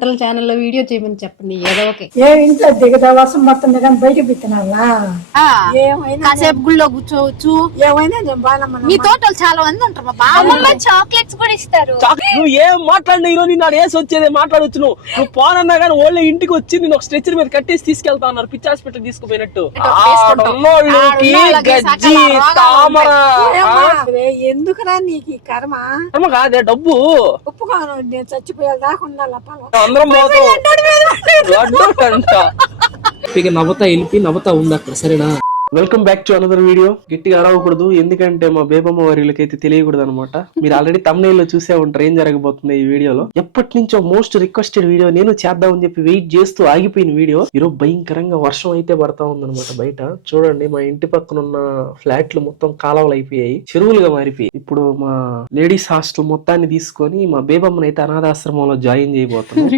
వంటల ఛానల్లో వీడియో చేయమని చెప్పండి ఏదో ఓకే ఏ ఇంట్లో దిగదా వర్షం పడుతుంది కానీ బయట పెట్టినావా? ఏమైనా కాసేపు గుళ్ళో కూర్చోవచ్చు. ఏమైనా నేను బాలమ్మ మీ తోటలు చాలా మంది ఉంటారు మా బాగా చాక్లెట్స్ కూడా ఇస్తారు. నువ్వు ఏం మాట్లాడినా ఈరోజు నేను వేసి వచ్చేది మాట్లాడొచ్చు నువ్వు నువ్వు పోనన్నా కానీ వాళ్ళే ఇంటికి వచ్చి నేను ఒక స్ట్రెచర్ మీద కట్టేసి తీసుకెళ్తా ఉన్నారు పిచ్చి హాస్పిటల్ తీసుకుపోయినట్టు. ఎందుకురా నీకు కర్మ? కాదే డబ్బు. ఒప్పుకోను నేను చచ్చిపోయేది దాకా ఉండాలి పొలం అందరం పోతాం లడ్డు అంట ఇక నవ్వుతా వెళ్ళి నవ్వుతా ఉంది అక్కడ సరేనా? Welcome back to another video గట్టిగా అరవకూడదు ఎందుకంటే మా బేబమ్మ వారిలకైతే తెలియకూడదు అనమాట మీరు ఆల్రెడీ తమిళ లో చూసే ఉంటారు ఏం జరగబోతుంది ఈ వీడియోలో. ఎప్పటి నుంచో మోస్ట్ రిక్వెస్టెడ్ వీడియో నేను చేద్దామని చెప్పి వెయిట్ చేస్తూ ఆగిపోయిన వీడియో ఈరోజు భయంకరంగా వర్షం అయితే పడతా ఉందన్నమాట బయట. చూడండి మా ఇంటి పక్కన ఉన్న ఫ్లాట్లు మొత్తం కాలువలు అయిపోయాయి చెరువులుగా మారిపోయాయి. ఇప్పుడు మా లేడీస్ హాస్టల్ మొత్తాన్ని తీసుకొని మా బేబమ్మని అయితే అనాథాశ్రమంలో జాయిన్ చేయబోతున్నాం.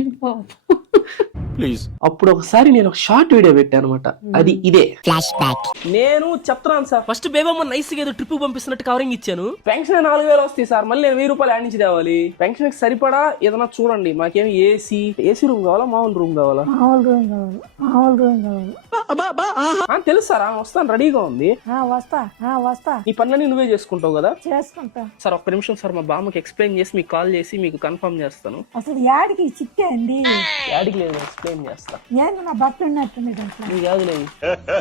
అప్పుడు ఒకసారి నేను ఒక షార్ట్ వీడియో పెట్టాను అనమాట అది ఇదే. నేను చెప్తున్నాను సార్. ఫస్ట్ బేబమ్మ నైస్గా ఏదో ట్రిప్ పంపిస్తున్నట్టు కవరింగ్ ఇచ్చాను. పెన్షన్ నాలుగు వేలు వస్తాయి సార్. మళ్ళీ నేను వెయ్యి రూపాయలు యాడ్ నుంచి తేవాలి. పెన్షన్కి సరిపడా ఏదైనా చూడండి. మాకేం ఏసీ ఏసీ రూమ్ కావాలా? మామూలు రూమ్ కావాలా? మామూలు రూమ్ కావాలి. మామూలు రూమ్ కావాలి. ఆ, తెలుసు సార్. వస్తాను. రెడీగా ఉంది. ఆ, వస్తా. ఆ, వస్తా. నీ పనులన్నీ నువ్వే చేసుకుంటావు కదా? చేసుకుంటా. సార్ ఒక్క నిమిషం సార్. మా బామ్మకి ఎక్స్ప్లెయిన్ చేసి మీకు కాల్ చేసి మీకు కన్ఫర్మ్ చేస్తాను. అసలు యాడికి ఈ చిక్కే అండి? యాడికి లేదు ఎక్స్ప్లెయిన్ చేస్తా. ఏంది నా బట్టలు ఉన్నట్టుంది దాంట్లో? ఇది కాదులేదు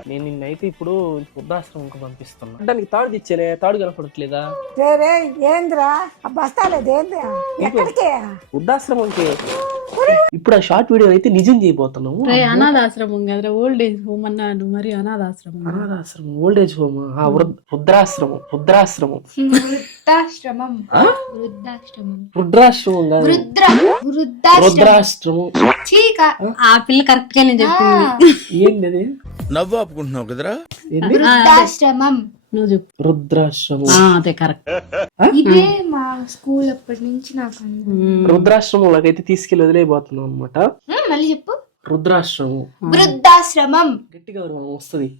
నేను నిన్నైతే ఇప్పుడు వృద్ధాశ్రమంకి పంపిస్తున్నా. దానికి తాడు తెచ్చానే తాడు కనపడట్లేదా? రే రే ఏందిరా? ఆ బస్తాలేదు ఏంది ఎక్కడికి? వృద్ధాశ్రమంకి ఇప్పుడు ఆ షార్ట్ వీడియో అయితే నిజం చేయబోతున్నాము. అనాథాశ్రమం కదరా ఓల్డ్ ఏజ్ హోమ్ అన్నాడు మరి అనాథాశ్రమం. అనాథాశ్రమం ఓల్డ్ ఏజ్ హోమ్ ఆ వృద్- వృద్ధాశ్రమం వృద్ధాశ్రమం. వృద్ధాశ్రమం. వృద్ధాశ్రమం. వృద్ధాశ్రమం కాదు. వృద్ధాశ్రమం. ఆ? పిల్ల కరెక్ట్ గానే చెప్పింది. ఏంది అది? నవ్వు ఆపుకుంటున్నావు కదరా? ఏంది? వృద్ధాశ్రమం. నువ్వు చెప్పు రుద్రాశ్రమం. ఆ, అదే కరెక్ట్. ఇదే మా స్కూల్ అప్పటి నుంచి నాకు అన్న రుద్రాశ్రమంలోకి అయితే తీసుకెళ్ళి వదిలేయబోతున్నాం అనమాట మళ్ళీ చెప్పు. రుద్రాశ్రమం. వృద్ధాశ్రమం. గట్టిగా వస్తుంది?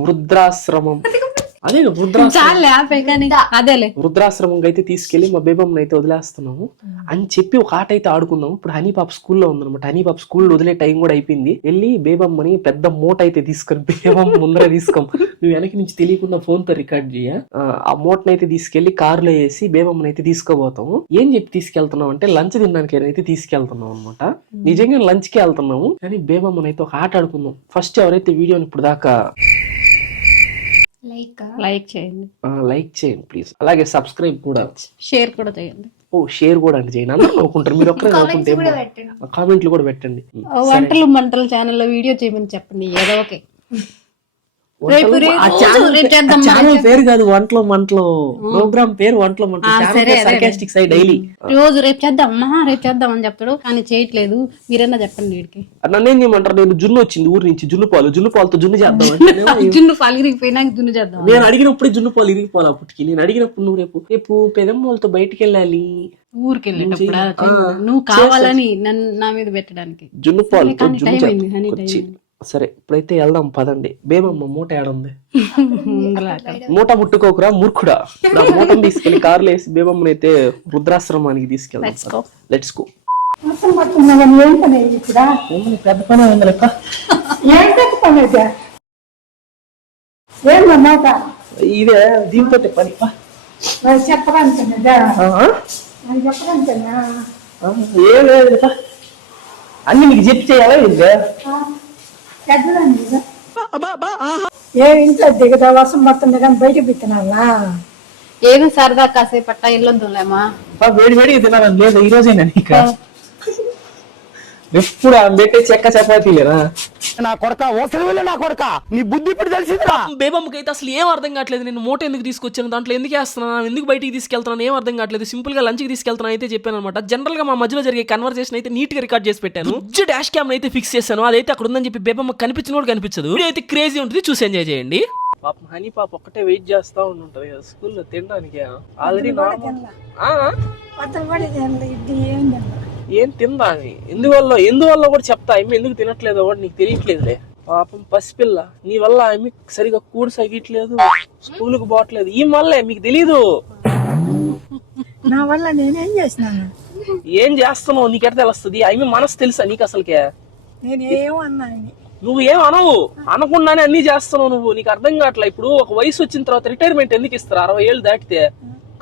వృద్ధాశ్రమం. అదే అదేలే వృద్ధాశ్రమం. అయితే తీసుకెళ్ళి మా బేబమ్మని అయితే వదిలేస్తున్నాము అని చెప్పి ఒక ఆట అయితే ఆడుకున్నాము. ఇప్పుడు హనీ పాప స్కూల్లో ఉందన్నమాట. హనీ పాప స్కూల్లో వదిలే టైం కూడా అయిపోయింది. వెళ్ళి బేబమ్మని పెద్ద మూట అయితే తీసుకొని బేబమ్మ ముందర తీసుకోం. నువ్వు వెనక నుంచి తెలియకుండా ఫోన్తో రికార్డ్ చేయ ఆ, ఆ మూటని అయితే తీసుకెళ్ళి కారులో వేసి బేబమ్మని అయితే తీసుకోబోతాము ఏం చెప్పి తీసుకెళ్తున్నాం అంటే లంచ్ తినడానికి అయితే తీసుకెళ్తున్నాం అనమాట నిజంగా లంచ్కి వెళ్తున్నాము. కానీ బేబమ్మని అయితే ఒక ఆట ఆడుకుందాం. ఫస్ట్ ఎవరైతే వీడియోని ఇప్పుడు దాకా లైక్? లైక్ చేయండి. లైక్ చేయండి ప్లీజ్. అలాగే సబ్స్క్రైబ్ కూడా. షేర్ కూడా చేయండి. ఓ షేర్ కూడా అంటే చేయండి. అందరూ నవ్వుకుంటారు. మీరు ఒక్కరే నవ్వుకుంటే కామెంట్లు కూడా పెట్టండి. వంటలు మంటల ఛానల్లో వీడియో చేయమని చెప్పండి. ఏదో ఓకే. ఛానల్ పేరు కాదు వంటలో మంటలో ప్రోగ్రామ్ పేరు వంటలో మంటలో. సైడ్ డైలీ రోజు రేపు చేద్దాం. మహా రేపు చేద్దాం అని చెప్తాడు కానీ చేయట్లేదు. మీరన్నా చెప్పండి వీడికి. నన్నేం చేయమంటారు? నేను జున్ను వచ్చింది ఊరి నుంచి. జున్ను పాలు. జున్ను పాలతో జున్ను చేద్దాం జున్ను పలిగిరిగిపోయినాక జున్ను చేద్దాం. నేను అడిగినప్పుడే జున్ను పాలు ఇరిగిపోవాలి అప్పటికి నేను అడిగినప్పుడు నువ్వు రేపు రేపు పెదమ్మ వాళ్ళతో బయటికి వెళ్ళాలి. ఊరికి వెళ్ళేటప్పుడు నువ్వు కావాలని నన్ను నా మీద పెట్టడానికి. జున్ను పాలతో సరే ఇప్పుడైతే వెళ్దాం పదండి. బేబమ్మ మూట ఏడుంది. మూట ముట్టుకోకురా మూర్ఖుడా. ఆ మూటను తీసుకెళ్ళి కార్లో వేసి బేబమ్మని అయితే వృద్ధాశ్రమానికి తీసుకెళ్దాం Let's go. లెట్స్ గో పెద్ద పని ఉంది లెక్క ఇదే దీంతో పని ఆ, ఏం లేదు. అన్ని మీకు చెప్పి చేయాలా ఇది. ఏ ఇంట్లో దిగదా వర్షం పడుతుంది కానీ బయట పెట్టినావా ఏదో సరదా అట్టా వెళ్ళొద్దులేమా వేడి వేడి తినాలని లేదు ఈ రోజేనా నీకు ఎప్పుడు పెట్టే చెక్క చపాతీ లేరా నా కొడక వెళ్ళి నా కొడక. నీ బుద్ధి ఇప్పుడు తెలిసిందిరా. బేబమ్మకి అయితే అసలు ఏం అర్థం కావట్లేదు. నేను మూట ఎందుకు తీసుకొచ్చాను? దాంట్లో ఎందుకు వేస్తున్నాను? ఎందుకు బయటికి తీసుకెళ్తున్నాను? ఏం అర్థం కావట్లేదు. సింపుల్గా లంచ్కి తీసుకెళ్తాను అయితే చెప్పాను అనమాట. జనరల్గా మా మధ్యలో జరిగే కన్వర్సేషన్ అయితే నీట్గా రికార్డ్ చేసి పెట్టాను. డాష్ క్యామ్ అయితే ఫిక్స్ చేశాను. అదైతే అక్కడ ఉందని చెప్పి బేబమ్మ కనిపించిన కూడా కనిపించదు. వీడియో అయితే క్రేజీ ఉంటుంది. చూసి ఎంజాయ్ చేయండి. పాపం హనీ పాప ఒక్కటే వెయిట్ చేస్తా ఉంటది కదా స్కూల్లో తినడానికి. ఆల్రెడీ ఇది ఏం తిందా అని. ఎందువల్ల ఎందువల్ల కూడా చెప్తా ఆమె ఎందుకు తినట్లేదో? కూడా నీకు తెలియట్లేదులే. పాపం పసిపిల్ల నీ వల్ల ఆమె సరిగా కూడు సగిట్లేదు స్కూల్కి పోవట్లేదు. ఈ వల్లే మీకు తెలీదు. నా వల్ల నేనేం చేసినాను? ఏం చేస్తున్నావు? నీకెట తెలుస్తుంది? ఆమె మనసు తెలుసా నీకు అసలుకే? నువ్వు ఏం అనవు. అనకుండానే అన్ని చేస్తున్నావు నువ్వు. నీకు అర్థం కావట్లే ఇప్పుడు. ఒక వయసు వచ్చిన తర్వాత రిటైర్మెంట్ ఎందుకు ఇస్తారు? అరవై ఏళ్ళు దాటితే.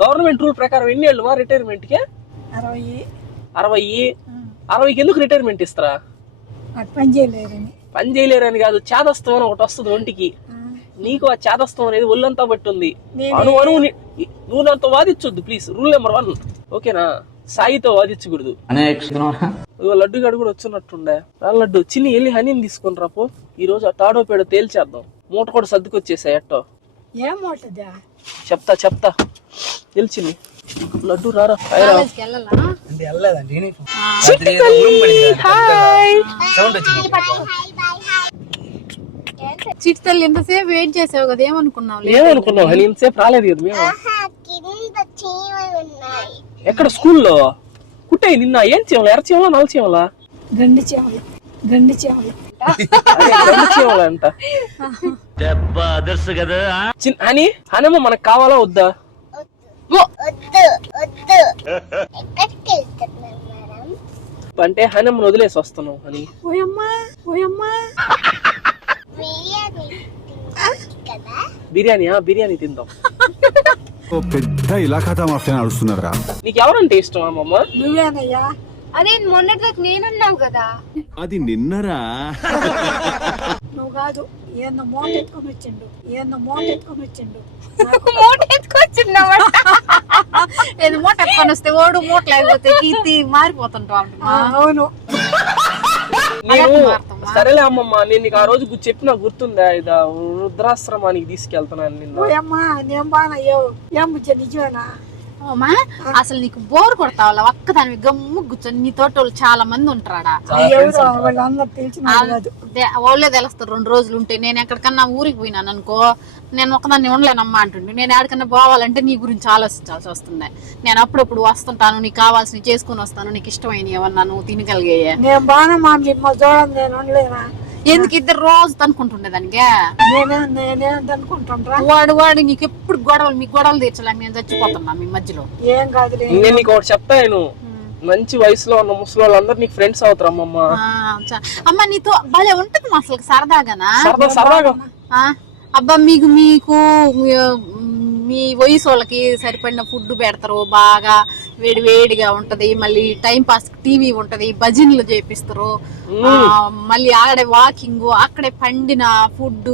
గవర్నమెంట్ రూల్ ప్రకారం ఎన్ని ఏళ్ళు రిటైర్మెంట్కి? అరవై అరవై అరవైకి ఎందుకు రిటైర్మెంట్ ఇస్తారా? పని చేయలేరని. పని చేయలేరని కాదు చేదస్తం అని ఒకటి వస్తుంది ఒంటికి. నీకు ఆ చేదస్తం అనేది ఒళ్ళంతా బట్టి ఉంది అను అను నువ్వు నాతో వాదించొద్దు ప్లీజ్ రూల్ నెంబర్ వన్ ఓకేనా? సాయితో వాదించకూడదు. లడ్డు గడు కూడా వచ్చినట్టుండే. రా లడ్డు చిన్ని వెళ్ళి హనీని తీసుకొని రాపో. ఈ రోజు ఆ తాడో పేడ తేల్చేద్దాం. మూట కూడా సర్దుకొచ్చేసాయి ఎట్టో ఏమవుతుందా చెప్తా చెప్తా. తెలిసింది లడ్డు రారా? చిట్ తల్లి ఎంతసేపు వెయిట్ చేసావు కదా ఏమనుకున్నావు? ఏమనుకున్నావు? హనీ ఇంతసేపు రాలేదు కదా మేము. కింద చీమలు ఉన్నాయి. ఎక్కడ స్కూల్లో? కుట్టే నిన్న ఏం చేయాలి ఎర్ర చేయాలా నల్ల చేయాలా గండి చేమలు గండి చేయాలా హనీ హనమ్మ మనకు కావాలా వద్దా? వద్దు వద్దు. ఎక్కడికి వెళ్తున్నాం మేడం? అంటే హనమ్మను వదిలేసి వస్తున్నావు అని ఓయమ్మా ఓయమ్మా. బిర్యానీ కదా? బిర్యానీ బిర్యానీ తిందాం. ఓ పెద్ద ఇలాఖా మాఫియా నడుస్తున్నారా నీకు ఎవరంటే ఇష్టం అమ్మమ్మ? నువ్వేనయ్యా? అదే మొన్నటిదాకా నేనున్నావు కదా. అది నిన్నరా? నువ్వు కాదు. ఏన్న మూట ఎత్తుకొని వచ్చిండు. ఏన్న మూట ఎత్తుకొని వచ్చిండు. మూట ఎత్తుకొచ్చున్నావా ఏది మూట ఎత్తుకొని వస్తే ఓడు మూట లేకపోతే కీర్తి మారిపోతుంటావు అంటమ్మా. అవును. నేను సరేలే అమ్మమ్మ నేను నీకు ఆ రోజు గు- చెప్పిన గుర్తుందా? ఇదా వృద్ధాశ్రమానికి తీసుకెళ్తున్నాను నిన్న. ఓయమ్మా నేను బుజ్జ నిజమేనా? అమ్మా అసలు నీకు బోర్ కొడతావు ఒక్కదాని గమ్ము కూర్చొని నీ తోట వాళ్ళు చాలా మంది ఉంటారా ఎవరు? వాళ్ళందరూ తెలిసిన వాళ్ళు తెలుస్తారు రెండు రోజులు ఉంటే. నేను ఎక్కడికన్నా ఊరికి పోయినాను అనుకో నేను ఒకదాన్ని ఉండలేనమ్మా అంటుండే. నేను ఎక్కడికన్నా పోవాలంటే నీ గురించి ఆలోచించాల్సి వస్తుంది. నేను అప్పుడప్పుడు వస్తుంటాను నీకు కావాల్సినవి చేసుకుని వస్తాను నీకు ఇష్టమైన ఏమన్నా నువ్వు తినగలిగే నేను బాగా మా చూడండి నేను ఉండలేనా? ఎందుకు ఇద్దరు రోజు తనుకుంటుండే దానికి నేనే నేనే అనుకుంటుండ్రా. వాడు వాడు నీకు ఎప్పుడు గొడవలు మీ గొడవలు తీర్చలేక నేను చచ్చిపోతున్నా మీ మధ్యలో. ఏం కాదులే. నేను నీకు ఒకటి చెప్తాను మంచి వయసులో ఉన్న ముసలి వాళ్ళందరూ నీకు ఫ్రెండ్స్ అవుతారు అమ్మమ్మ అమ్మ నీతో భలే ఉంటుంది మా అసలు సరదాగానా? సరదా సరదాగా. ఆ? అబ్బా మీకు మీకు మీ వయసు వాళ్ళకి సరిపడిన ఫుడ్ పెడతారు బాగా వేడి వేడిగా ఉంటది మళ్ళీ టైం పాస్ టీవీ ఉంటది భజనలు చేపిస్తారు మళ్ళీ ఆడే వాకింగ్ అక్కడే పండిన ఫుడ్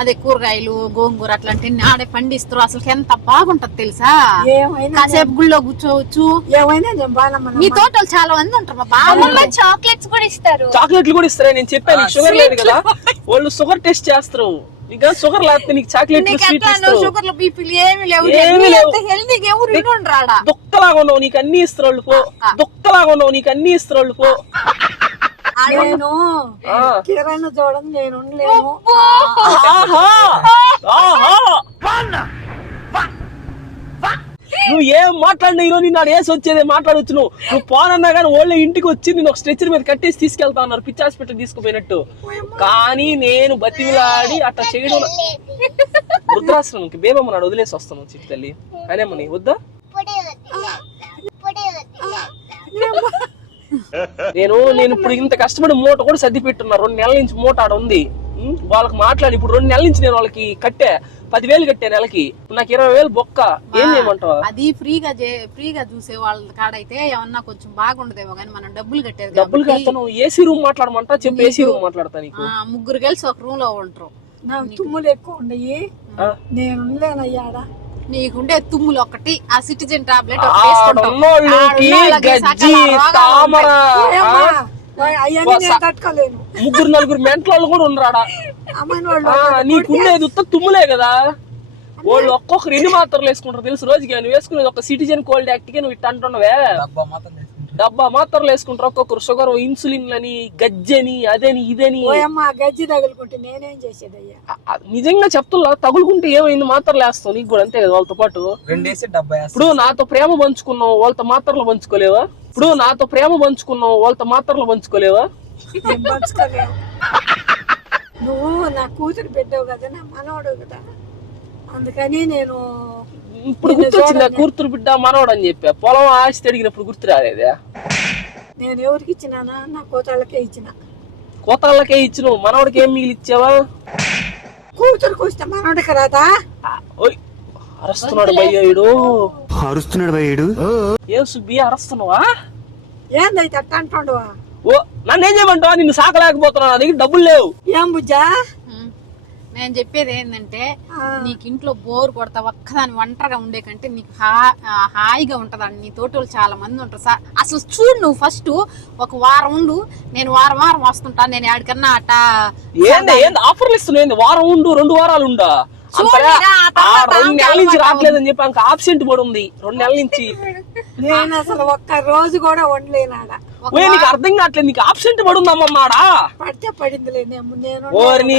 అదే కూరగాయలు గోంగూర అట్లాంటివన్నీ ఆడే పండిస్తారు. అసలు ఎంత బాగుంటది తెలుసా? ఏమైనా కాసేపు గుళ్ళో కూర్చోవచ్చు. మీ తోటలు చాలా మంది ఉంటారు బాగా చాక్లెట్స్ కూడా ఇస్తారు. చాక్లెట్లు కూడా ఇస్తారా? నేను చెప్పాను షుగర్ లేదు కదా. వాళ్ళు షుగర్ టెస్ట్ చేస్తారు. ఇంకా షుగర్ లేకపోతే నీకు ఇస్తారు. షుగర్లు బీపీలు ఏమి లేవు. ఏమీ లేవు. హెల్తీగా ఎవరు రాడా దుక్కలాగా ఉండవు. నీకు అన్ని ఇస్తారు వాళ్ళు పో. దుక్కలాగా ఉండవు. నీకు అన్ని ఇస్తారు వాళ్ళు పో. నేను ఆ. కిరణ్ చూడండి నేను ఉండలేను. ఆహా! ఆహా! నువ్వు ఏం మాట్లాడినా ఈరోజు నాడు వేసి వచ్చేది మాట్లాడొచ్చు నువ్వు నువ్వు పోనన్నా కానీ వాళ్ళ ఇంటికి వచ్చి నేను ఒక స్ట్రెచర్ మీద కట్టేసి తీసుకెళ్తా ఉన్నారు పిచ్చి హాస్పిటల్ తీసుకుపోయినట్టు. కానీ నేను బతిమిలాడి అట్లా చేయడం వృద్ధాశ్రమంకి బేబమ్మ నాడు వదిలేసి వస్తాను చిట్టి తల్లి. అనేమని వద్దా? నేను నేను ఇప్పుడు ఇంత కష్టపడి మూట కూడా సర్ది పెట్టున్నా రెండు నెలల నుంచి మూట ఆడ ఉంది? వాళ్ళకి మాట్లాడి ఇప్పుడు రెండు నెలల నుంచి నేను వాళ్ళకి కట్టే. పదివేలు కట్టే నెలకి. నాకు ఇరవై వేలు బొక్క. ఏం చేయమంటావా? అది ఫ్రీగా ఫ్రీగా చూసే వాళ్ళ కాడైతే ఏమన్నా కొంచెం బాగుండదేమో కానీ మనం డబ్బులు కట్టేది డబ్బులు కడతాను ఏసీ రూమ్ మాట్లాడమంటా చెప్పు ఏసీ రూమ్ మాట్లాడతా నీకు. ఆ, ముగ్గురు కలిసి ఒక రూమ్లో ఉంటారు. నాకు తుమ్ములు ఎక్కువ ఉండయి? నేను ఉండలేనయ్యాడా? నీకుండే తుమ్ములు ఒకటి ఆ సిటిజన్ టాబ్లెట్ ముగ్గురు నలుగురు మెంట్ల కూడా ఆ, నీకుండేది ఉత్త తుమ్ములే కదా. వాళ్ళు ఒక్కొక్కరు ఎన్ని మాత్రలు వేసుకుంటారు తెలుసు. రోజుకి నువ్వు వేసుకునేది ఒక సిటిజన్ కోల్డ్ యాక్ట్కి నువ్వు ఇట్ట అంటున్నావే. డబ్బా మాత్రలు వేసుకుంటారు. ఒక్కొక్కరు షుగర్ ఇన్సులిన్ అని గజ్జని అదని ఇదని. ఓయమ్మ గజ్జి తగులుకుంటే నేనేం చేసేదయ్యా? నిజంగా చెప్తున్నా తగులుకుంటే ఏమైంది మాత్రలు వేస్తావు? నీకు కూడా అంతే కదా వాళ్ళతో పాటు? రెండేసి డెబ్బై ఇప్పుడు నాతో ప్రేమ పంచుకున్నావు వాళ్ళతో మాత్రలు పంచుకోలేవా? ఇప్పుడు నాతో ప్రేమ పంచుకున్నావు వాళ్ళతో మాత్రలు పంచుకోలేవా? నువ్వు నా కూతురు పెట్టావు కదా నా మనవడు కదా. అందుకని నేను ఇప్పుడు గుర్తొచ్చిందా? కూతురు బిడ్డ మనవడు అని చెప్పా. పొలం ఆస్తి అడిగినప్పుడు గుర్తు రాలేదా నేను ఎవరికి ఇచ్చినానా? నా కోతాళ్ళకే ఇచ్చిన. కోతాళ్ళకే ఇచ్చినావు మనవడికి ఏం మిగిలి ఇచ్చావా కూతురుకు వస్తే మనోడికి రాదా? ఓయ్ అరస్తున్నాడు భయ్యాడు అరుస్తున్నాడు భయ్యుడు ఏం సుబ్బి అరస్తున్నావా? ఏందైతే అట్ట అంటుండవా? ఓ నన్ను ఏం చేయమంటావా? నిన్ను సాకలేకపోతున్నా నా దగ్గర డబ్బులు లేవు. ఏం బుజ్జా. నేను చెప్పేది ఏంటంటే. నీకు ఇంట్లో బోర్ కొడతా ఒక్కదాని ఒంటరిగా ఉండే కంటే నీకు హా హాయిగా ఉంటదండి. నీ తోటి వాళ్ళు చాలా మంది ఉంటారు. సా- అసలు చూడు నువ్వు ఫస్ట్ ఒక వారం ఉండు నేను వారం వారం వస్తుంటా నేను ఎక్కడికన్నా అట్ట ఏంది ఏంది ఆఫర్లు ఇస్తున్నాయి వారం ఉండు రెండు వారాలు ఉండా? రెండు నెలల నుంచి అలవాటు రావట్లేదని చెప్పి ఆబ్సెంట్ పడి ఉంది రెండు నెలల నుంచి. నేను అసలు ఒక్క రోజు కూడా వండలేనాడ? ఓయ్ నీకు అర్థం కావట్లేదు. నీకు ఆబ్సెంట్ పడి ఉందమ్మమ్మాడా పడితే పడిందిలే నేను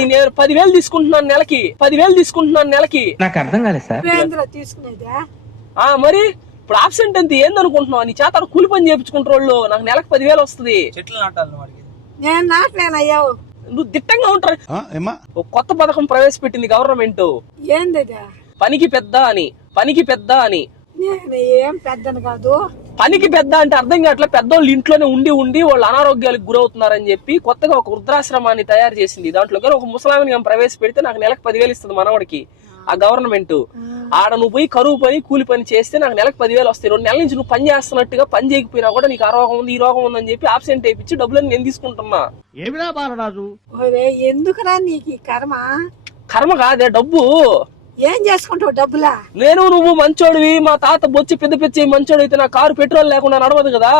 నేను పదివేలు తీసుకుంటున్నాను నెలకి. పదివేలు తీసుకుంటున్నాను నెలకి. నాకు అర్థం కాలేదు సార్. తీసుకునేదా? ఆ మరి? ఇప్పుడు ఆబ్సెంట్ అంతే ఏందనుకుంటున్నావు? నీ చేత కూలి పని చేయించుకుంటారు వాళ్ళు నాకు నెలకు పదివేలు వస్తుంది. చెట్లు నాటాలి నేను నాటలేనయ్యావు నువ్వు దిట్టంగా ఉంటారు ఒక కొత్త పథకం ప్రవేశపెట్టింది గవర్నమెంట్ ఏందిదా? పనికి పెద్ద అని. పనికి పెద్ద అని. నేను ఏం పెద్దను కాదు. పనికి పెద్ద అంటే అర్థం కావట్లే. పెద్దోళ్ళు ఇంట్లోనే ఉండి ఉండి వాళ్ళు అనారోగ్యాలకు గురవుతున్నారని చెప్పి కొత్తగా ఒక వృద్ధాశ్రమాన్ని తయారు చేసింది. దాంట్లో కానీ ఒక ముసలామిని ప్రవేశపెడితే నాకు నెలకు పదివేలు ఇస్తుంది మనవడికి ఆ గవర్నమెంట్. ఆడ నువ్వు పోయి కరువు పని కూలి పని చేస్తే నాకు నెలకు పదివేలు వస్తాయి. రెండు నెలల నుంచి నువ్వు పని చేస్తున్నట్టుగా పని చేయకపోయినా కూడా నీకు ఆ రోగం ఉంది ఈ రోగం ఉందని చెప్పి ఆబ్సెంట్ అయిపించి డబ్బులని నేను తీసుకుంటున్నా. ఏమిరా బాలరాజు? ఎందుకురా నీకు కర్మ? కర్మ కాదే డబ్బు. ఏం చేసుకుంటావు డబ్బులా? నేను నువ్వు మంచోడివి మా తాత బొచ్చి పెద్ద పెద్ద మంచోడు అయితే నా కారు పెట్రోల్ లేకుండా నడవదు కదా?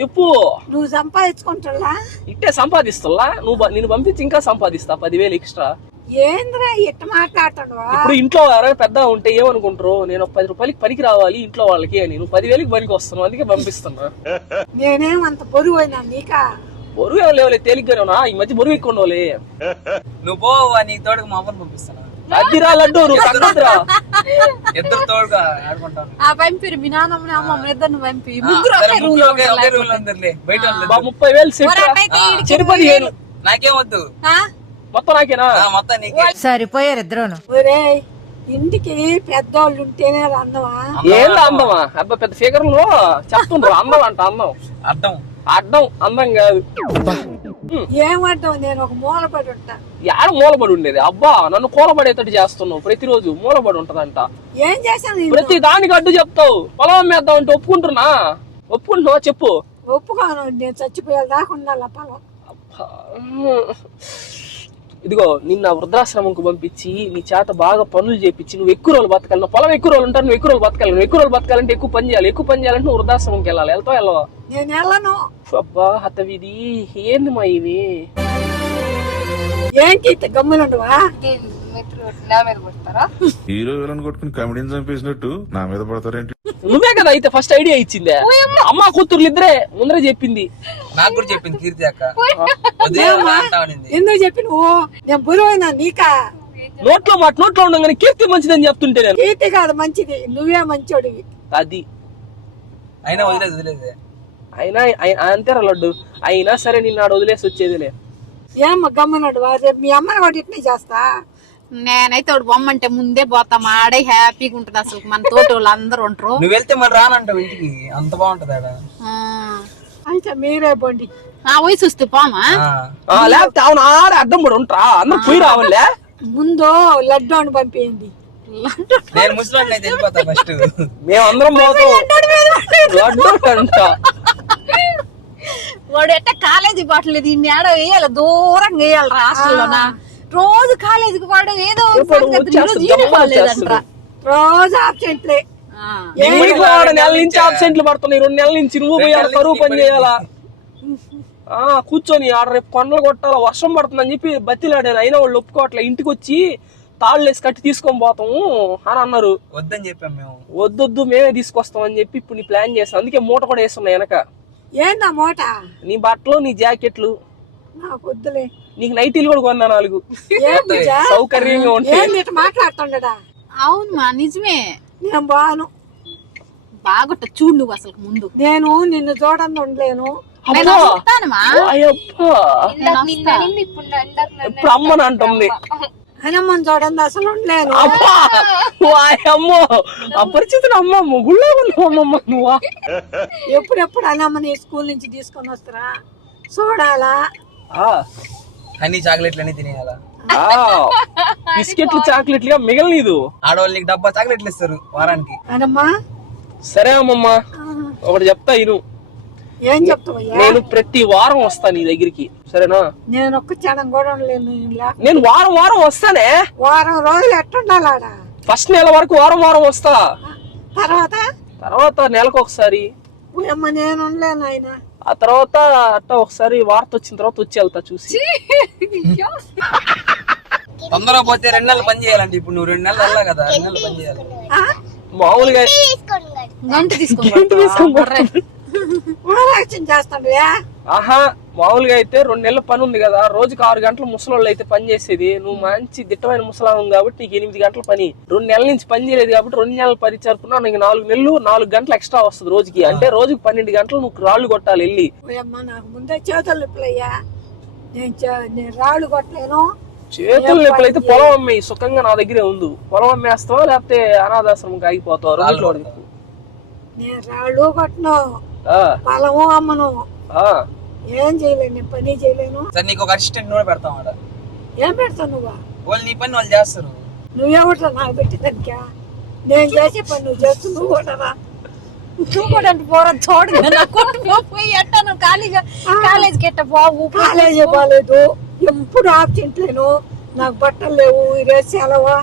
చెప్పు. నువ్వు సంపాదించుకుంటా ఇట్టే సంపాదిస్తున్నా? నువ్వు నేను పంపించి ఇంకా సంపాదిస్తా పదివేలు ఎక్స్ట్రా ఏంద్రా ఇట్ట మాట్లాడుతుండవా ఇప్పుడు ఇంట్లో ఎవరైనా పెద్ద ఉంటే ఏమనుకుంటారు? నేను పది రూపాయలకి పనికి రావాలి ఇంట్లో వాళ్ళకి నువ్వు పదివేలకి పనికి వస్తున్నావు అందుకే పంపిస్తున్నా. నేనేం అంత బరువు అయినా నీకా? బరువు ఏం లేవులే తేలిగ్గానే ఈ మధ్య బరువు ఎక్కువ ఉండవులే నువ్వు పో నీ తోడుకు మా అమ్మని పంపిస్తాను. అద్దిరా లడ్డు నువ్వు తగ్గదురా ఇద్దరు తోడుగా ఆడుకుంటాను. ఆ పంపిరు మీ నాన్నమ్మని అమ్మమ్మని ఇద్దరిని పంపి. ముగ్గురు. ముప్పై వేలు వద్దు. ఆ? మొత్తం నాకేనా? మొత్తం నీకే. సరిపోయారు ఇద్దరును. ఒరే ఇంటికి పెద్దోళ్ళు ఉంటేనే అందమా? ఏందా అందమా? అబ్బా పెద్ద ఫిగర్లు చెప్తుండ్రు అందం అంట అందం. అర్థం. అడ్డం అందం కాదు. ఏమంటావు నేను ఒక మూలపడి ఉంటా. యాడ మూలబడి ఉండేది? అబ్బా నన్ను కూలబడేటట్టు చేస్తున్నావు. ప్రతిరోజు మూలబడి ఉంటదంట. ఏం చేశాను ప్రతి దానికి అడ్డు చెప్తావు. పొలం అమ్మేద్దాం అంటే ఒప్పుకుంటున్నా? ఒప్పుకుంటున్నావా? చెప్పు. ఒప్పుకోను. నేను చచ్చిపోయేది దాకా ఉండాలి పొలం? ఇదిగో నిన్న వృద్ధాశ్రమంకు పంపించి నీ చేత బాగా పనులు చేపించి నువ్వు ఎక్కువ రోజులు బతకాలి. పొలం ఎక్కువ రోజులు ఉంటాను నువ్వు ఎక్కువ రోజులు బతకాలి. నువ్వు ఎక్కువ రోజులు బతకాలంటే ఎక్కువ పని చేయాలి. ఎక్కువ పని చేయాలంటే నువ్వు వృద్ధాశ్రమంకి వెళ్ళాలి. వెళ్తావు వెళ్ళవా? నేను వెళ్ళను. అబ్బా హతవిధి. ఏంది మా ఇవి? ఏంటి హీరో విలన్ కొట్టుకుని కమెడీని చంపేసినట్టు నా మీద పడతారేంటి? నువ్వే కదా అయితే ఫస్ట్ ఐడియా ఇచ్చిందే. అమ్మ కూతుర్లు ఇద్దరే ముందరే చెప్పింది. నాకు కూడా చెప్పింది కీర్తి అక్క. ఉదయం ఎందుకు చెప్పి నువ్వు నేను బరువు అయినా నీకా? నోట్లో మాట నోట్లో ఉండగానే కీర్తి మంచిదని చెప్తుంటే నేను. కీర్తి కాదు మంచిది. నువ్వే మంచోడివి. అది. అయినా వదిలేదు వదిలేదు. అయినా అయి- అంతేరా లడ్డు. అయినా సరే నిన్న ఆడ వదిలేసి వచ్చేదిలే. ఏమ్మ గమ్మునుండవా రేపు మీ అమ్మని వాటి ఇట్నే చేస్తా? నేనైతే వాడు బొమ్మంటే ముందే పోతా. ఆడే హ్యాపీగా ఉంటది అసలు. మన తోటి వాళ్ళు అందరు ఉంటారు. నువ్వు వెళ్తే మరి రానంటావు ఇంటికి. అంత బాగుంటది ఆడ. ఆ. అయితే మీరే బండి ఆ వయసు వస్తే పోమా? లేకపోతే అవును? ఆడ అడ్డం పడి ఉంటా అందరూ పోయి రావాలే ముందు లడ్డు అని పంపేయండి. నేను ముసలి అయితే వెళ్ళిపోతా ఫస్ట్ మేమందరం పోతాం. లడ్డు అంట వాడు ఎట్ట కాలేజీ బాటలేదు ఇన్ని ఆడ వేయాలి. దూరంగా వేయాలి రాష్ట్రంలోనా రోజు కాలేజీకి వాడు ఏదో. రోజు ఆబ్సెంట్లే ఆ. నీకు ఆడ నెల నుంచి అబ్సెంట్లు పడుతున్నాయి. రెండు నెలల నుంచి నువ్వు పోయి కరువు పని చేయాలా? ఆ కూర్చొని ఆడ రేపు కొండలు కొట్టాలా? వర్షం పడుతుందని చెప్పి బతిలాడాను. అయినా వాళ్ళు ఒప్పుకోవట్లే. ఇంటికి వచ్చి తాళ్ళు వేసి కట్టి తీసుకొని పోతాము అని అన్నారు. వద్దని చెప్పాం మేము. వద్దొద్దు మేమే తీసుకొస్తాం అని చెప్పి ఇప్పుడు నీ ప్లాన్ చేస్తాం అందుకే మూట కూడా వేస్తున్నా వెనక. ఏందా మూట? నీ బట్టలు నీ జాకెట్లు. నాకు వద్దులే. నీకు నైటీలు కూడా కొన్నా నాలుగు? సౌకర్యంగా ఉంటాయి మాట్లాడుతుండడా? అవును మా నిజమే. నేను బాను. బాగుంట చూడు నువ్వు అసలు ముందు. నేను నిన్ను చూడండి ఉండలేను. ఇప్పుడు అమ్మని అంటుంది. హనుమాన్ చూడండి అసలు ఉండలేను. అబ్బా. వాయమ్మో అపరిచితుడు అమ్మ మొగుళ్ళో ఉన్నావమ్మమ్మ నువ్వా. ఎప్పుడెప్పుడు హనుమని స్కూల్ నుంచి తీసుకొని వస్తారా? చూడాలా? అన్ని చాక్లెట్లు అన్ని తినేయాలా? ఆ, బిస్కెట్లు చాక్లెట్లుగా మిగలనీదు. ఆడవాళ్ళు నీకు డబ్బా చాక్లెట్లు ఇస్తారు వారానికి. సరే అమ్మమ్మ ఒకటి చెప్తా ఇను. ఏం చెప్తావయ్యా? నేను ప్రతి వారం వస్తా నీ దగ్గరికి సరేనా? నేను ఒక్క క్షణం కూడా ఉండలేను ఇలా నేను వారం వారం వస్తానే. వారం రోజులు ఎట్టుండాలి ఫస్ట్ నెల వరకు వారం వారం వస్తా. తర్వాత? తర్వాత నెలకు ఒకసారి. అమ్మ నేను ఉండలేను ఆయన. ఆ తర్వాత అట్ట ఒకసారి వార్త వచ్చిన తర్వాత వచ్చి వెళ్తా చూసి. తొందరగా పోతే రెండు నెలలు పని చేయాలండి. ఇప్పుడు నువ్వు రెండు నెలలు వెళ్ళా కదా రెండు నెలలు పని చేయాలి. మామూలుగా గంట చేస్తాడు ఆహా మామూలుగా అయితే రెండు నెలల పని ఉంది కదా. రోజుకి ఆరు గంటలు ముసలోళ్ళు అయితే పని చేసేది. నువ్వు మంచి దిట్టమైన ముసలాం కాబట్టి నీకు ఎనిమిది గంటల పని. రెండు నెలల నుంచి పని చేయలేదు కాబట్టి రెండు నెలల పని చరుపున నీకు నాలుగు నెలలు నాలుగు గంటలు ఎక్స్ట్రా వస్తుంది రోజుకి. అంటే రోజుకి పన్నెండు గంటలు నువ్వు రాళ్ళు కొట్టాలి వెళ్ళి. నాకు ముందే చేతులు నొప్పులయ్యా. నేను రాళ్ళు కొట్టలేను. చేతులు నొప్పులు అయితే పొలం అమ్మేయి సుఖంగా నా దగ్గరే ఉంది పొలం అమ్మేస్తావా లేకపోతే అనాథాశ్రమం ఆగిపోతావా. నేను రాళ్ళు కొట్టను. పొలము అమ్మను. ఆ. ఏం చేయలేను నేను పని చేయలేను. సరే నీకు ఒక అసిస్టెంట్ కూడా పెడతాం ఆడ. ఏం పెడతావు నువ్వా? వాళ్ళు నీ పని వాళ్ళు చేస్తారు. నువ్వెవట్లా నాకు పెట్టేదానికా నేను చేసే పని నువ్వు చేస్తూ నువ్వు కూడా. నువ్వు కూడా అంటే పోరా చూడగా నా కొడుకు పోయి ఎట్టాను ఖాళీగా కాలేజీకి ఎట్ట బాబు కాలేజీ బాగాలేదు ఎప్పుడు ఆబ్సెంట్లేను నాకు బట్టలు లేవు ఈరోజు సెలవు.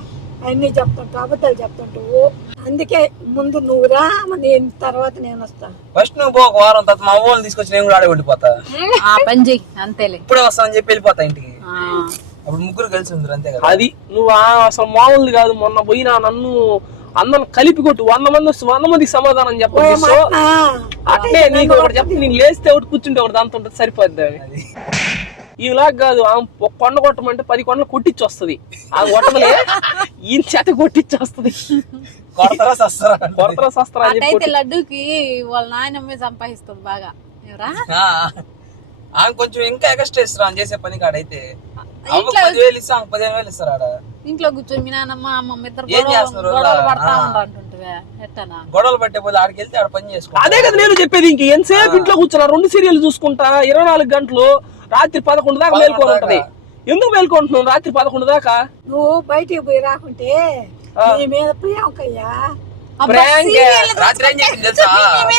అన్ని చెప్తుంటావు అబద్ధాలు చెప్తుంటావు. అందుకే ముందు నువ్వు రా నేను తర్వాత నేను వస్తాను ఫస్ట్ నువ్వు ఒక వారం తర్వాత మా తీసుకొచ్చి నేను కూడా ఆడే ఉండిపోతా ఆ పని చెయ్యి అంతేలే. ఇప్పుడే వస్తానని చెప్పి వెళ్ళిపోతా ఇంటికి. ఆ. అప్పుడు ముగ్గురు కలిసి ఉందరు అంతే కదా? అది నువ్వు ఆ- అసలు మామూలు కాదు మొన్న పోయినా నన్ను అందరం కలిపి కొట్టు వంద మంది వస్తే వంద మందికి సమాధానం చెప్పదు సో అట్లే నీకు ఒకటి చెప్తే నేను లేస్తే ఒకటి కూర్చుంటే ఒకటి దాంతో ఉంటుంది సరిపోద్ది అని. ఇలాగ కాదు ఆమె కొండ కొట్టమంటే పది కొండలు కొట్టించి వస్తుంది ఆ కొట్టలే ఈయన చేత కొట్టించి వస్తుంది సస్తారా కొరతర శస్త్రం అని చెప్పి అటైతే లడ్డూకి వాళ్ళ నాయనమ్మే సంపాదిస్తుంది బాగా. ఎవరా? ఆ, ఆమె కొంచెం ఇంకా ఎక్స్ట్రా ఇస్తారు ఆమె చేసే పని కాడైతే. పదివేలు ఇస్తా ఆమె పదిహేను వేలు ఇస్తారు ఆడ ఇంట్లో కూర్చొని మీ నాన్నమ్మ అమ్మమ్మ ఇద్దరు? గొడవలు పడతా ఆ. ఉంటారు అంటుంటివే ఎట్టనా? గొడవలు పట్టే పోతే ఆడికి వెళ్తే ఆడ పని చేసుకో. అదే కదా నేను చెప్పేది ఇంక. ఎంతసేపు ఇంట్లో కూర్చున్నా? రెండు సీరియల్ చూసుకుంటా? ఇరవై నాలుగు గంటలు రాత్రి పదకొండు దాకా మేల్కొని ఉంటది. ఎందుకు మేల్కొంటున్నావు రాత్రి పదకొండు దాకా? నువ్వు బయటికి పోయి రాకుంటే నీ మీద ప్రియాంకయ్యా ప్రాంక్ రాత్రి ఏం చెప్పింది తెలుసా?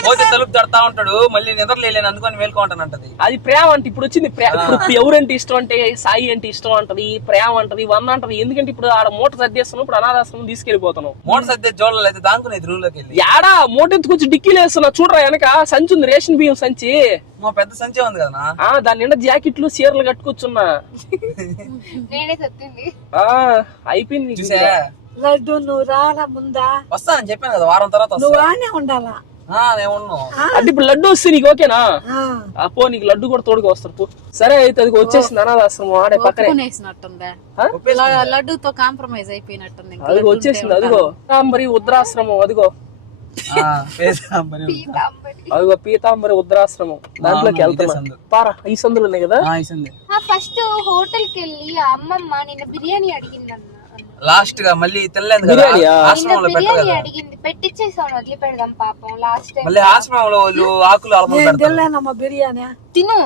పోతే తలుపు తడతా ఉంటాడు మళ్ళీ నిద్ర లేలేను అందుకని మేల్కొంటానంటది. అది ప్రేమ అంటే ఇప్పుడు వచ్చింది ప్రేమ ఇప్పుడు ఎవరంటే ఇష్టం అంటే సాయి అంటే ఇష్టం అంటది ప్రేమ అంటది వన్ అంటది. ఎందుకంటే ఇప్పుడు ఆడ మూట సర్దేస్తున్నావు ఇప్పుడు అనాథాశ్రమం తీసుకెళ్ళిపోతున్నావు మోటార్ సర్దే జోడలు అయితే దానుకునేది రూమ్లోకి వెళ్ళి. యాడా? మూట ఎత్తుకొచ్చి డిక్కీలు వేస్తున్నా చూడరా వెనక? సంచి ఉంది రేషన్ బియ్యం సంచి. మా పెద్ద సంచే ఉంది కదా ఆ దాని నిండా జాకెట్లు చీరలు కట్టుకొచ్చున్నా. నేనే చెప్పింది ఆ అయిపోయింది. లడ్డు నువ్వు రారా ముందా? వస్తానని చెప్పాను కదా వారం తర్వాత నువ్వు వస్తా రానే ఉండాలా? ఆ, నేను ఉన్నాను. అంటే ఇప్పుడు లడ్డు వస్తే నీకు ఓకేనా? ఆ, ఆ పో నీకు లడ్డు కూడా తోడుగా వస్తారు పో. సరే అయితే అది వచ్చేసింది అనాథాశ్రమం ఆడే పక్కనే. ఒప్పుకునేసినట్టుందా. ఆ? ల- లడ్డూతో కాంప్రమైజ్ అయిపోయినట్టుంది. ఇంకా అది వచ్చేసింది అదిగో. పీతాంబరి ఉద్రాశ్రమం అదిగో. ఆ, పేద పని ఉంది. అదిగో పీతాంబరి ఉద్రాశ్రమం. దాంట్లోకి ఇదే వెళ్తున్నా. సందు. పారా ఈ సందులు ఉన్నాయి కదా? ఆ, ఫస్ట్ హోటల్కి వెళ్ళి ఆ అమ్మమ్మ నిన్న బిర్యానీ అడిగిందన్న. లాస్ట్గా మళ్ళీ తెల్లేదు కదా? ఆశ్రమంలో పెట్టరు కదా అడిగింది. పెట్టించేసాను వదిలి పెడదాం పాపం. లాస్ట్ టైం మళ్ళీ ఆశ్రమంలో వాళ్ళు ఆకులు నేను పెడతారు. తినలేనమ్మా బిర్యానీ. తిను.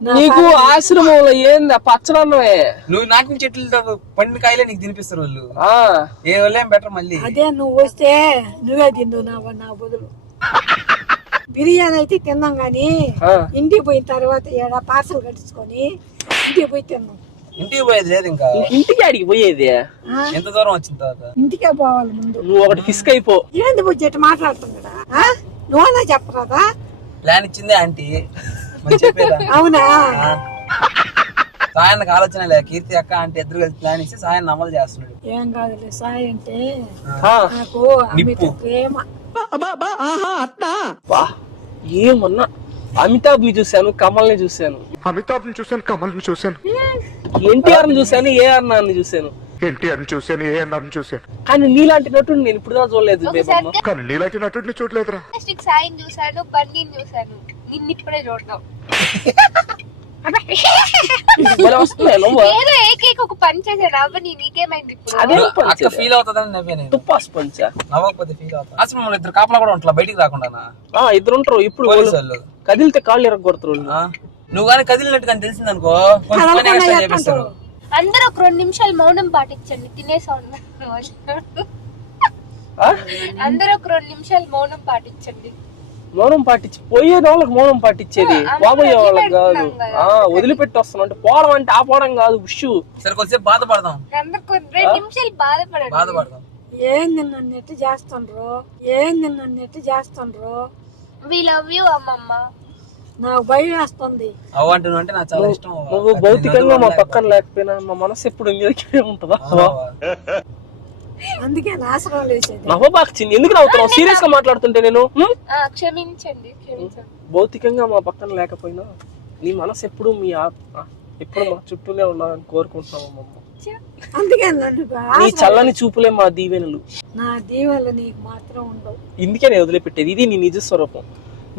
నీకు ఆశ్రమంలో ఏంది? ఆ పచ్చడన్నమే నువ్వు నాటిన చెట్లు పండిన కాయలే నీకు తినిపిస్తారు వాళ్ళు. ఆ. ఏ వాళ్ళు బెటర్ మళ్ళీ? అదే నువ్వు వస్తే నువ్వే తిందు నా నా బదులు. బిర్యానీ అయితే తిన్నాం గాని. ఇంటికి పోయిన తర్వాత ఏడా పార్సల్ కట్టించుకొని ఇంటికి పోయి తిన్నాం. ఇంటికి పోయేది లేదు ఇంకా. ఇంటికి అడిగి పోయేది? ఎంత దూరం వచ్చిన తర్వాత ఇంటికే పోవాలి ముందు. నువ్వు ఒకటి ఫిస్క్ అయిపో ఏంది బుజ్జెట్ మాట్లాడుతున్నాడా ఆ? నువ్వన్నా చెప్పరాదా? ప్లాన్ ఇచ్చిందే ఆంటీ. అవునా. సాయానికి ఆలోచన లే కీర్తి అక్క అంటే ఇద్దరు కలిసి ప్లాన్ ఇచ్చి సాయాన్ని అమలు చేస్తున్నాడు. ఏం కాదులే సాయి అంటే ఆ, నాకు ప్రేమ. వా ఏమన్నా? అమితాబ్ని చూశాను కమల్ని చూశాను. అమితాబ్ని చూశాను కమల్ని చూశాను ఎన్టీఆర్ని చూశాను ఏఆర్ని చూశాను. ఎన్టీఆర్ని చూశాను ఏఎన్ఆర్ని చూశాను. కానీ నీలాంటి నటుడు నేను ఇప్పుడు చూడలేదు కానీ నీలాంటి నటుడిని చూడలేదురా. సాయిని చూసాను బండిని చూసాను నిన్ను ఇప్పుడే చూడడం. ఒక పని నీకేమైంది అదే అక్క ఫీల్ అవుతుందని నవ్వే నేను. తుప్పాస్ పంచా నవ్వకపోతే ఫీల్ అవుతా. అసలు మమ్మల్ని ఇద్దరు కాపలా కూడా ఉంటా బయటికి రాకుండా ఆ ఇద్దరు ఉంటారు. ఇప్పుడు పోలీసు కదిలితే కాళ్ళు ఎరగొడతారు? నువ్వు కానీ కదిలినట్టు కానీ తెలిసింది అనుకో చేపిస్తారు అందరూ ఒక రెండు నిమిషాలు మౌనం పాటించండి. తినేసా? అందరూ ఒక రెండు నిమిషాలు మౌనం పాటించండి. మౌనం పాటించి పోయే వాళ్ళకి మౌనం పాటించేది. ఆ, అందరూ వాళ్ళకి కాదు. ఆ వదిలిపెట్టి వస్తున్నాం అంటే పోవడం అంటే ఆపోవడం కాదు ఉషు. సరే కొద్దిసేపు బాధపడదాం. ఏంది నన్ను ఎట్టు చేస్తుండ్రు ఏంది నన్ను ఎట్టు చేస్తుండ్రు? వి లవ్ యూ అమ్మమ్మ. నాకు భయం వేస్తుంది. అంటే నాకు చాలా ఇష్టం. నువ్వు భౌతికంగా మా. పక్కన లేకపోయినా మా మనసు ఎప్పుడు మీదకే ఉంటుందా. అందుకే నాశనం లేచేది నవ్వబాక్చింది ఎందుకు నవ్వుతున్నావు? సీరియస్గా మాట్లాడుతుంటే నేను? క్షమించండి భౌతికంగా మా పక్కన లేకపోయినా నీ మనసు ఎప్పుడు మీ ఎప్పుడు మా చుట్టూనే ఉండాలని కోరుకుంటున్నావు అమ్మమ్మ. అందుకే నీ చల్లని చూపులే మా దీవెనలు. నా దీవెనలు నీకు మాత్రం ఉండవు. ఇందుకే నేను వదిలిపెట్టేది. ఇది నీ నిజ స్వరూపం.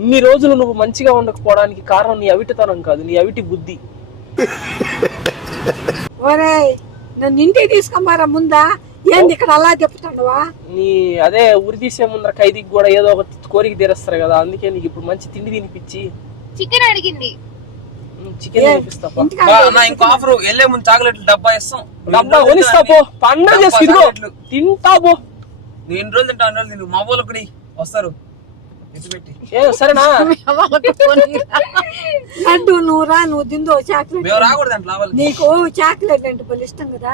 ఇన్ని రోజులు నువ్వు మంచిగా ఉండకపోవడానికి కారణం నీ అవిటితనం కాదు నీ అవిటి బుద్ధి. ఒరేయ్ నన్ను ఇంటికి తీసుకొమ్మారా ముందా? ఏంది ఇక్కడ అలా చెప్తుండవా నీ అదే ఉరి తీసే ముందర ఖైదీకి కూడా ఏదో ఒక కోరిక తీరుస్తారు కదా అందుకే నీకు ఇప్పుడు మంచి తిండి తినిపించి. చికెన్ అడిగింది. చికెన్ తినిపిస్తా పో. ఇంటికి బా, అన్న ఇంకో ఆఫర్ వెళ్ళే ముందు చాక్లెట్లు డబ్బా ఇస్తాం. డబ్బా కొనిస్తా పో. పండగ డబ్బా చేసి ఇదిగో. చాక్లెట్లు. తింటా పో. రోజులు అన్ని రోజులు. మా వాళ్ళు కూడా వస్తారు. సరేనా. లడ్డు నువ్వు రా నువ్వు తిందో చాక్లెట్ మేము రాకూడదు అంటే లావాలి నీకు చాక్లెట్ అంటే భలే ఇష్టం కదా?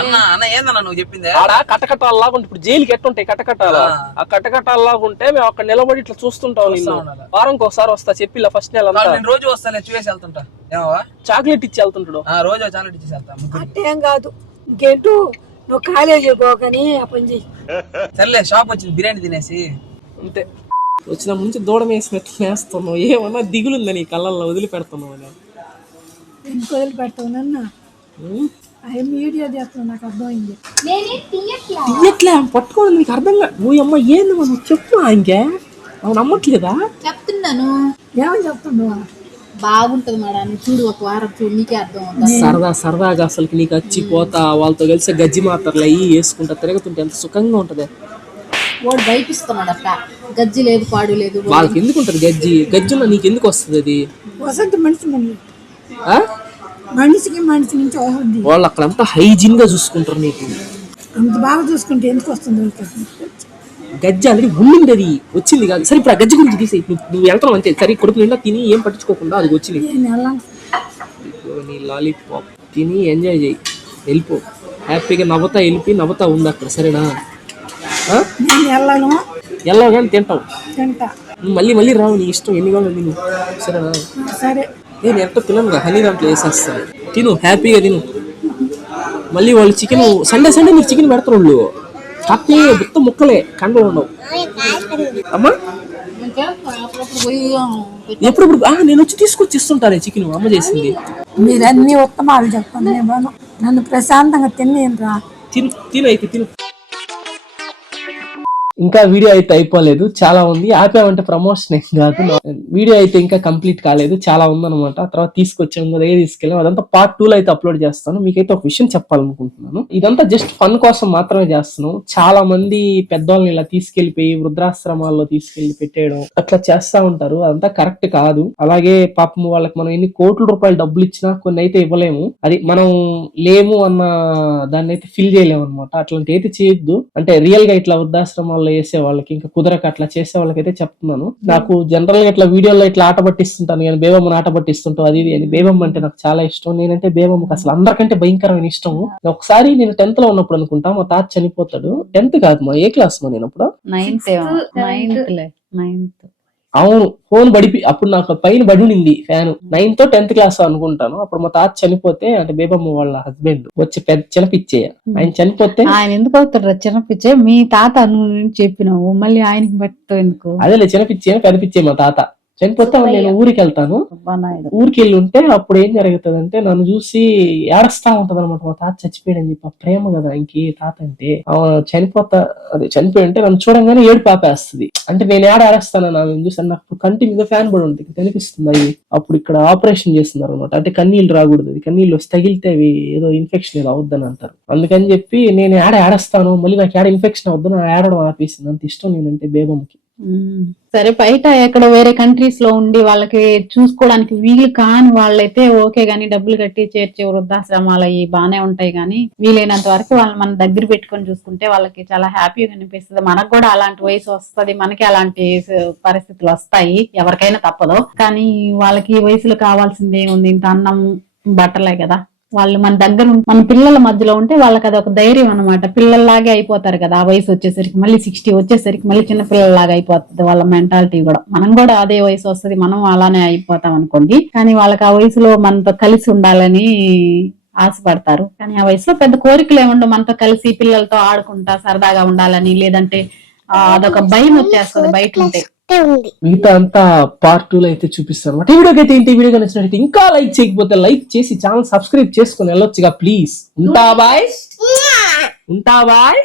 అన్న అన్న ఏందన్న నువ్వు చెప్పిందే? ఆడ కటకటాల్లాగా ఉంటే ఇప్పుడు జైలుకి ఎట్టుంటాయి కటకటాలు? ఆ. ఆ కటకటాల్లాగా ఉంటే మేము అక్కడ నిలబడి ఇట్లా చూస్తుంటాం నిన్ను. ఉండాలి. వారంకి ఒకసారి వస్తా చెప్పి ఇలా ఫస్ట్ నెల అంతా. కాదు, నేను రోజు వస్తాలే చూసి వెళ్తుంటా. ఏమవా చాక్లెట్ ఇచ్చి వెళ్తుంటాడు. ఆ రోజు చాక్లెట్ ఇచ్చేసి వెళ్తా అట్టేం కాదు. ఇంకేంటూ? నువ్వు కాలేజీ పోకని ఆ పని చెయ్యి. సర్లే షాప్ వచ్చింది బిర్యానీ తినేసి. అంతే. వచ్చిన ముందు దూడం వేసినట్టు వేస్తున్నావు. ఏమన్నా దిగులుందా నీ కళ్ళల్లో? వదిలిపెడుతున్నావు అని. ఎందుకు వదిలి పెడతావు నన్ను ఉమ్. అవి మీడియా చేస్తున్నావు? నాకు అర్థమైంది. నేనే తీయట్లా. పట్టుకోవడం నీకు అర్థం కాదు. ఓ అమ్మ ఏంది మనం చెప్పు ఇంకే అవును నమ్మట్లేదా? చెప్తున్నాను. ఏమని చెప్తున్నావు? బాగుంటది మేడం చూడు ఒక వారం చూడు నీకే అర్థం అవుతుంది. సరదా సరదాగా అసలు నీకు వచ్చి పోతా వాళ్ళతో కలిసి గజ్జి మాత్రలు అయ్యి వేసుకుంటా తిరుగుతుంటే ఎంత సుఖంగా ఉంటది. వాడు భయపిస్తున్నాడు అట్ట గజ్జి లేదు పాడు లేదు వాళ్ళకి ఎందుకు ఉంటది గజ్జి? గజ్జున్న నీకు ఎందుకు వస్తుంది అది? వసంత మనిషి? మనిషికి మనిషి నుంచి వస్తుంది. వాళ్ళు అక్కడంతా హైజీన్గా చూసుకుంటారు నీకు అంత బాగా చూసుకుంటే ఎందుకు వస్తుంది? గజ్జి ఆల్రెడీ ఉండింది అది. వచ్చింది కాదు. సరే ఇప్పుడు ఆ గజ్జి గురించి తీసేయి. నువ్వు వెళ్తావు అంతే. సరే కొడుకు నిండా తిని ఏం పట్టించుకోకుండా అది వచ్చింది. నీ లాలీపాప్. తిని ఎంజాయ్ చేయి. వెళ్ళిపో. హ్యాపీగా నవ్వుతా వెళ్ళిపి నవ్వుతా ఉంది అక్కడ. సరేనా? నేను వెళ్ళను. వెళ్ళావు కానీ తింటావు. తింటా. మళ్ళీ మళ్ళీ రావు నీ ఇష్టం. ఎన్ని కావాలి తిను. సరేనా? సరే. నేను ఎంత తినను హనీ దాంట్లో వేసేస్తాను తిను హ్యాపీగా తిను. మళ్ళీ వాళ్ళు చికెన్ సండే సండే నీకు చికెన్ పెడతారు వాళ్ళు. కాకపోతే మొత్తం ముక్కలే కండలు ఉండవు. అమ్మా? ఎప్పుడప్పుడు? నేను వచ్చి తీసుకొచ్చి ఇస్తుంటానే చికెన్ అమ్మ చేసింది. మీరు అన్ని ఉత్తమాలు చెప్పండి నేను. నన్ను ప్రశాంతంగా తినేను రా. తిను తిను అయితే తిను. ఇంకా వీడియో అయితే అయిపోలేదు. చాలా ఉంది. ఆపామంటే ప్రమోషన్ ఏం కాదు. వీడియో అయితే ఇంకా కంప్లీట్ కాలేదు. చాలా ఉందన్నమాట. ఆ తర్వాత తీసుకొచ్చాము ఏ తీసుకెళ్ళాం? అదంతా పార్ట్ టూ లో అయితే అప్లోడ్ చేస్తాను. మీకైతే ఒక విషయం చెప్పాలనుకుంటున్నాను. ఇదంతా జస్ట్ ఫన్ కోసం మాత్రమే చేస్తున్నాం. చాలా మంది పెద్దవాళ్ళని ఇలా తీసుకెళ్ళిపోయి వృద్ధాశ్రమాల్లో తీసుకెళ్ళి పెట్టేయడం అట్లా చేస్తా ఉంటారు. అదంతా కరెక్ట్ కాదు. అలాగే పాపం వాళ్ళకి మనం ఎన్ని కోట్ల రూపాయలు డబ్బులు ఇచ్చినా కొన్ని అయితే ఇవ్వలేము. అది మనం లేము అన్న దాన్ని అయితే ఫిల్ చేయలేము అనమాట అట్లాంటి అయితే చేయొద్దు. అంటే రియల్గా ఇట్లా వృద్ధాశ్రమాల్లో వేసే వాళ్ళకి ఇంకా కుదరక అట్లా చేసే వాళ్ళకి అయితే చెప్తున్నాను నాకు జనరల్గా ఇట్లా వీడియోలో ఇట్లా ఆట పట్టిస్తుంటాను. కానీ బేబమ్మని ఆట పట్టిస్తుంటాం అది ఇది అని. బేబమ్మ అంటే నాకు చాలా ఇష్టం. నేనంటే బేబమ్మకి అసలు అందరికంటే భయంకరమైన ఇష్టం ఒకసారి నేను టెన్త్లో ఉన్నప్పుడు అనుకుంటా మా తాత చనిపోతాడు. టెన్త్ కాదు మా ఏ క్లాస్ మా నేను అప్పుడు? నైన్త్ నైన్త్ లే. నైన్త్ అవును ఫోన్ పడిపి అప్పుడు నాకు పైన బడి ఉండింది ఫ్యాన్. నైన్త్ టెన్త్ క్లాస్ అనుకుంటాను. అప్పుడు మా తాత చనిపోతే అంటే బేబమ్మ వాళ్ళ హస్బెండ్ వచ్చి పెద్ద చిన్నపిచ్చేయ ఆయన చనిపోతే ఆయన ఎందుకు అవుతాడు చిన్నపిచ్చే. మీ తాత నువ్వు చెప్పినావు. మళ్ళీ ఆయనకి పెట్టు ఎందుకు? అదేలే చిన్నపిచ్చే కనిపించే మా తాత. చనిపోతే నేను ఊరికి వెళ్తాను ఊరికి వెళ్ళి ఉంటే అప్పుడు ఏం జరుగుతుంది అంటే నన్ను చూసి ఏడస్తా ఉంటది అనమాట మా తాత చచ్చిపోయాడు అని చెప్పి ప్రేమ కదా ఇంకే తాత అంటే. చనిపోతా అదే చనిపోయి ఉంటే నన్ను చూడంగానే ఏడు పాపేస్తుంది అంటే నేను ఏడ ఆడేస్తాను ఆమె చూసి నాకు కంటి మీద ఫ్యాన్ పడి ఉంటుంది కనిపిస్తుంది అవి అప్పుడు ఇక్కడ ఆపరేషన్ చేస్తున్నారు అనమాట అంటే కన్నీళ్ళు రాకూడదు అది. కన్నీళ్ళు వస్తే తగిలితే అవి ఏదో ఇన్ఫెక్షన్ ఏదో అవుద్దని అంటారు. అందుకని చెప్పి నేను ఏడ ఆడేస్తాను మళ్ళీ నాకు ఏడ ఇన్ఫెక్షన్ అవుద్దు నా ఆడడం ఆపేసింది. అంత ఇష్టం నేనంటే బేబమ్కి. సరే బయట ఎక్కడ వేరే కంట్రీస్లో ఉండి వాళ్ళకి చూసుకోవడానికి వీలు కాని వాళ్ళైతే ఓకే గానీ డబ్బులు కట్టి చేర్చే వృద్ధాశ్రమాలు అవి బానే ఉంటాయి గానీ వీలైనంత వరకు వాళ్ళని మన దగ్గర పెట్టుకొని చూసుకుంటే వాళ్ళకి చాలా హ్యాపీగా అనిపిస్తుంది. మనకు కూడా అలాంటి వయసు వస్తది. మనకి అలాంటి పరిస్థితులు వస్తాయి. ఎవరికైనా తప్పదు. కానీ వాళ్ళకి వయసులో కావాల్సింది ఏముంది? ఇంత అన్నం బట్టలే కదా. వాళ్ళు మన దగ్గర మన పిల్లల మధ్యలో ఉంటే వాళ్ళకి అది ఒక ధైర్యం అనమాట పిల్లల్లాగే అయిపోతారు కదా ఆ వయసు వచ్చేసరికి. మళ్ళీ సిక్స్టీ వచ్చేసరికి మళ్ళీ చిన్న పిల్లల్లాగా అయిపోతుంది వాళ్ళ మెంటాలిటీ కూడా. మనం కూడా అదే వయసు వస్తుంది మనం అలానే అయిపోతాం అనుకోండి. కానీ వాళ్ళకి ఆ వయసులో మనతో కలిసి ఉండాలని ఆశపడతారు. కానీ ఆ వయసులో పెద్ద కోరికలు ఏముండవు. మనతో కలిసి పిల్లలతో ఆడుకుంటా సరదాగా ఉండాలని లేదంటే అదొక భయం వచ్చేస్తుంది బయట ఉంటే. మిగతా అంతా పార్ట్ టూ లో అయితే చూపిస్తాను అనమాట ఈ వీడియోకి అయితే ఏంటి ఈ వీడియో నచ్చినట్టు ఇంకా లైక్ చేయకపోతే లైక్ చేసి ఛానల్ సబ్స్క్రైబ్ చేసుకుని వెళ్ళొచ్చుగా ప్లీజ్ ఉంటా బాయ్. ఉంటా బాయ్.